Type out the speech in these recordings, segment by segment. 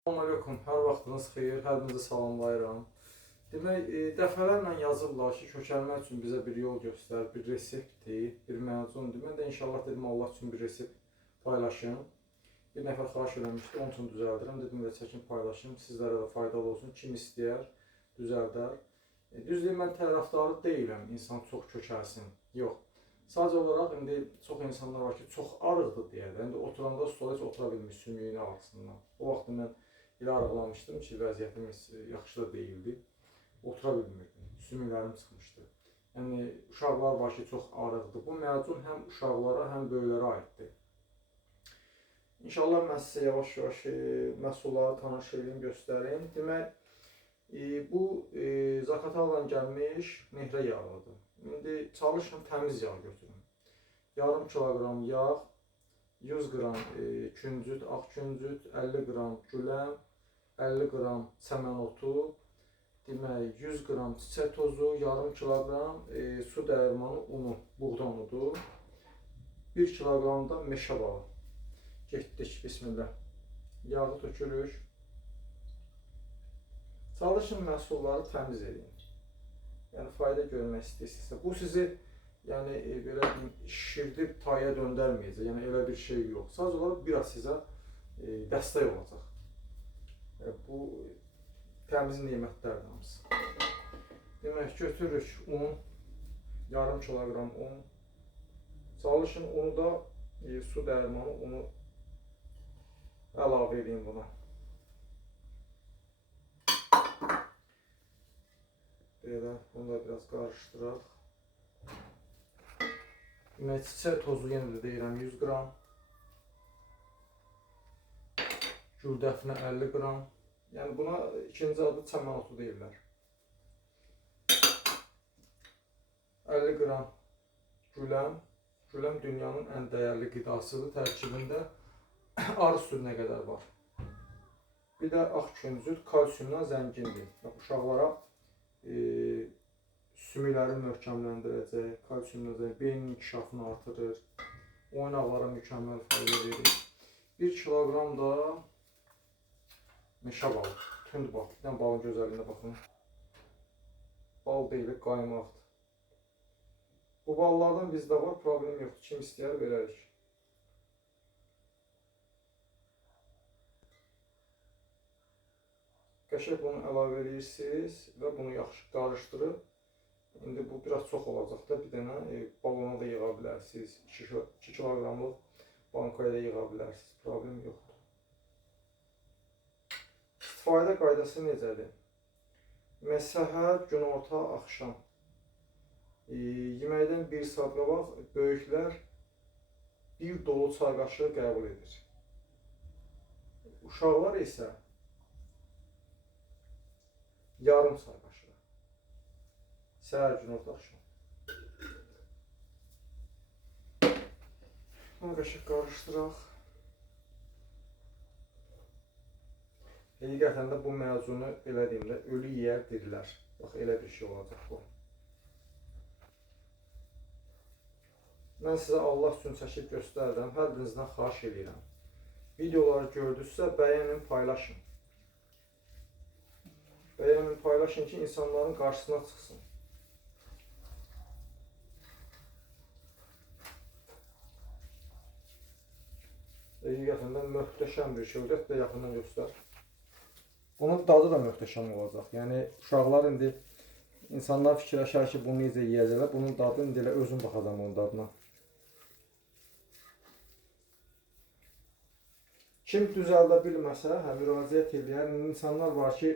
Assalamualaikum, hər vaxtınız xeyir, hər birinizi salamlayıram. Demək, dəfələrlə yazırlar ki, kökəlmək üçün bizə bir yol göstər, bir reseptdir, bir məzundur. Mən də inşallah dedim Allah üçün bir resept paylaşım. Bir nəfər xahiş eləmişdi, onun üçün düzəldirəm. Dedim və çəkin paylaşım, sizlərə də faydalı olsun. Kim istəyər, düzəldər. Düzdür, mən tərəfdarı deyiləm, insan çox kökəlsin. Yox. Sadəcə olaraq indi çox insanlar var ki, çox arıqdır deyə də. İndi oturanda stolda heç otura bilmir sümüyünün arasından. O vaxt mən elə arıqlamışdım ki, vəziyyətimiz yaxşı da deyildi. Otura bilmirdim. Sümüklərim çıxmışdı. Yəni uşaqlar var ki, çox arıqdır. Bu məzun həm uşaqlara, həm böyüklərə aiddir. İnşallah mən sizə yavaş-yavaş məhsulları tanış edeyim, göstərim. Demək, bu Zaqatalan gəlmiş nehrə yağıdır. İndi çalışın təmiz yağ götürün. Yarım kiloqram yağ, 100 qram küncüt, ağ küncüt, 50 qram güləm, 50 qram çəmən otu, demək 100 qram çiçək tozu, yarım kiloqram su dəyirmanı unu, buğda unudur, 1 kiloqram da meşə bağı. Getdik, bismillah. Yağı tökürük. Çalışın məhsulları təmiz edin. Yəni fayda görmək istəyirsinizsə, bu sizi yəni belə şişirdib taya döndərməyəcək. Yəni elə bir şey yox. Sadəcə olaraq biraz sizə dəstək olacaq. Bu təmiz nemətlərdir hamısı. Demək, götürürük un, yarım kiloqram un. Çalışın unu da su dəyirmanı unu əlavə edin buna. Belə, bunu da biraz qarışdıraq. Demək, çiçək tozu yenə də deyirəm 100 qram. Gül dəfnə 50 qram. Yəni buna ikinci adı çəmən otu deyirlər. 50 qram güləm. Güləm dünyanın ən dəyərli qidasıdır. Tərkibində arı südünə qədər var. Bir də ağ küncüt kalsiumdan zəngindir. Uşaqlara sümükləri möhkəmləndirəcək, kalsiumdan zəngin, beynin inkişafını artırır, oynaqlara mükəmməl fayda verir. 1 kiloqram da meşə balı, tünd bal. Bir dənə balın gözəlliyinə baxın. Bal deyilir, qaymaqdır. Bu ballardan bizdə var, problem yoxdur. Kim istəyər verərik. Qəşəng bunu əlavə edirsiniz və bunu yaxşı qarışdırıb, indi bu biraz çox olacaq da, bir dənə balona da yığa bilərsiniz, 2 kiloqramlıq bankaya da yığa bilərsiniz, problem yoxdur. İstifadə qaydası necədir? Səhər, günorta, axşam. Yeməkdən 1 saat qabaq böyüklər bir dolu çay qaşığı qəbul edir. Uşaqlar isə yarım çay qaşığı. Səhər, günorta, axşam. Bunu qəşəng qarışdıraq. Həqiqətən də bu məzunu belə deyim də, ölü yeyər dirilər. Bax, elə bir şey olacaq bu. Mən sizə Allah üçün çəkib göstərirəm. Hər birinizdən xahiş edirəm. Videoları gördünüzsə, bəyənin, paylaşın. Bəyənin, paylaşın ki, insanların qarşısına çıxsın. Həqiqətən də möhtəşəm bir şey. Öyrət də yaxından göstər. Bunun dadı da möhtəşəm olacaq. Yəni, uşaqlar indi, insanlar fikirləşər ki, bunu necə yiyəcəklər. Bunun dadı indi elə özüm baxacam onun dadına. Kim düzəldə bilməsə, müraciət edir. İnsanlar var ki,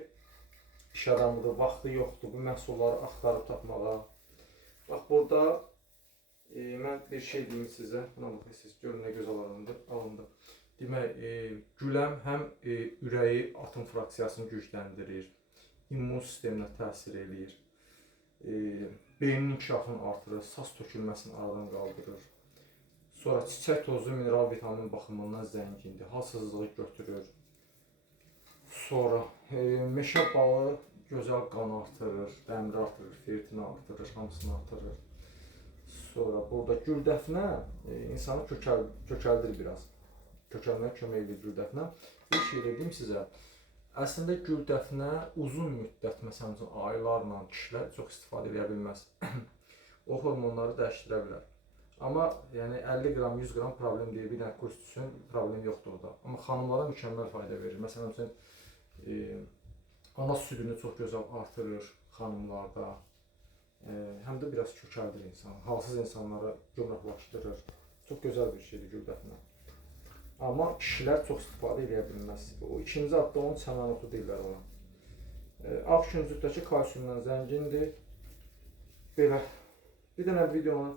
iş adamıdır, vaxtı yoxdur, bu məhsulları axtarıb tapmağa. Bax, burada mən bir şey deyim sizə. Buna baxırsınız, görün nə gözəl alındı. Demək, güləm həm ürəyi, atom fraksiyasını gücləndirir, immun sisteminə təsir edir, beynin inkişafını artırır, sas tökülməsini aradan qaldırır. Sonra çiçək tozu mineral vitamin baxımından zəngindir, halsızlığı götürür. Sonra meşə balı gözəl qan artırır, dəmiri artırır, ferritini artırır, hamısını artırır. Sonra burada gül dəfnə insanı kökəldir biraz. Kökəlməyə kömək edir gül dəfnə. Bir şey deyim sizə. Əslində gül dəfnə uzun müddət, məsələn üçün aylarla kişilər çox istifadə edə bilməz. O hormonları dəyişdirə bilər. Amma yəni 50 qram, 100 qram problem deyil. Bir dənə kurs üçün problem yoxdur orada. Amma xanımlara mükəmməl fayda verir. Məsələn üçün ana südünü çox gözəl artırır xanımlarda. Həm də biraz kökəldir insan. Halsız insanları gümrahlaşdırır. Çox gözəl bir şeydir gül dəfnə. Amma kişilər çox istifadə edə bilməz. O ikinci adda onun çəmən otu deyirlər ona. Ağ küncükdəki kalsiumdan zəngindir. Belə. Bir dənə videonu